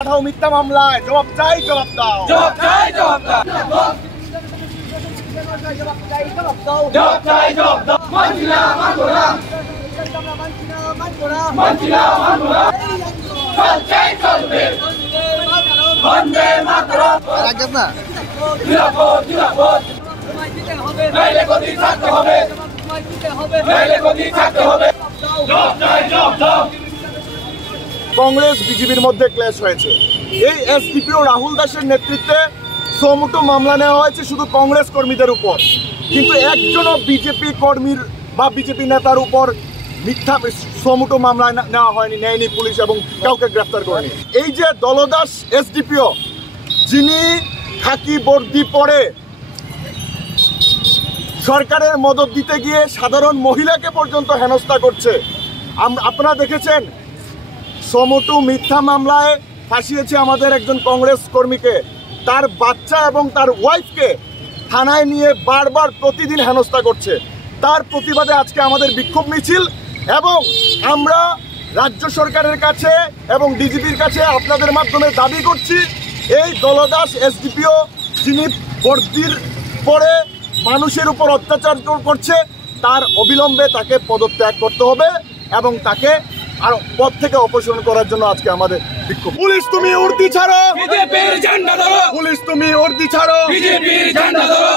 পাঠাও মিথ্যা মামলায় জবাব চাই, জবাব দাও, জবাব চাই, জবাব দাও, জবাব চাই, জবাব দাও। মানছি না, মানবো না, মানছি না, মানবো না। চলছেই চলবে, বন্দে মাতরম। জিন্দাবাদ, জিন্দাবাদ। নাইলে গদি ছাড়তে হবে, নাইলে গদি ছাড়তে হবে। জবাব চাই, জবাব দাও। কংগ্রেস বিজেপির মধ্যে ক্লেশ হয়েছে। এই এসডিপিও রাহুল দাসের নেতৃত্বে সমুটো মামলা নেওয়া হয়েছে শুধু কংগ্রেস কর্মীদের উপর, কিন্তু একজনও বিজেপি কর্মীর বা বিজেপি নেতার উপর মিথ্যা সমুটো মামলা নেওয়া হয়নি, নেয়নি পুলিশ এবং কাউকে গ্রেফতার করেনি। এই যে দলদাস এসডিপিও, যিনি খাকি বর্দি পরে সরকারের মদত দিতে গিয়ে সাধারণ মহিলাকে পর্যন্ত হেনস্থা করছে। আপনারা দেখেছেন সমুটো মিথ্যা মামলায় ফাঁসিয়েছে আমাদের একজন কংগ্রেস কর্মীকে, তার বাচ্চা এবং তার ওয়াইফকে থানায় নিয়ে বারবার প্রতিদিন হেনস্থা করছে। তার প্রতিবাদে আজকে আমাদের বিক্ষোভ মিছিল, এবং আমরা রাজ্য সরকারের কাছে এবং ডিজিপির কাছে আপনাদের মাধ্যমে দাবি করছি, এই দলদাস এসডিপিও যিনি বর্দির পরে মানুষের উপর অত্যাচার করছে, তার অবিলম্বে তাকে পদত্যাগ করতে হবে এবং তাকে আর পদ থেকে অপসারণ করার জন্য আজকে আমাদের বিক্ষোভ। পুলিশ তুমি উর্দি ছাড়ো, বিজেপির ঝান্ডা ধরো, পুলিশ তুমি উর্দি ছাড়ো, বিজেপির ঝান্ডা ধরো।